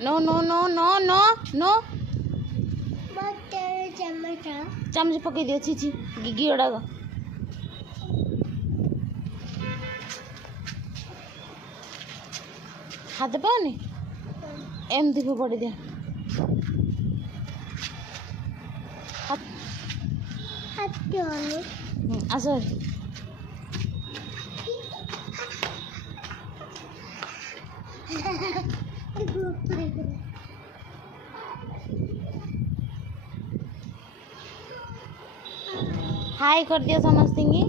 no no no no no no चमच पकई दियो छी गिगी गुड़ाक हाथ पाओनी एमती फोपाड़ी दिया आस हाय कर दिया समस्त की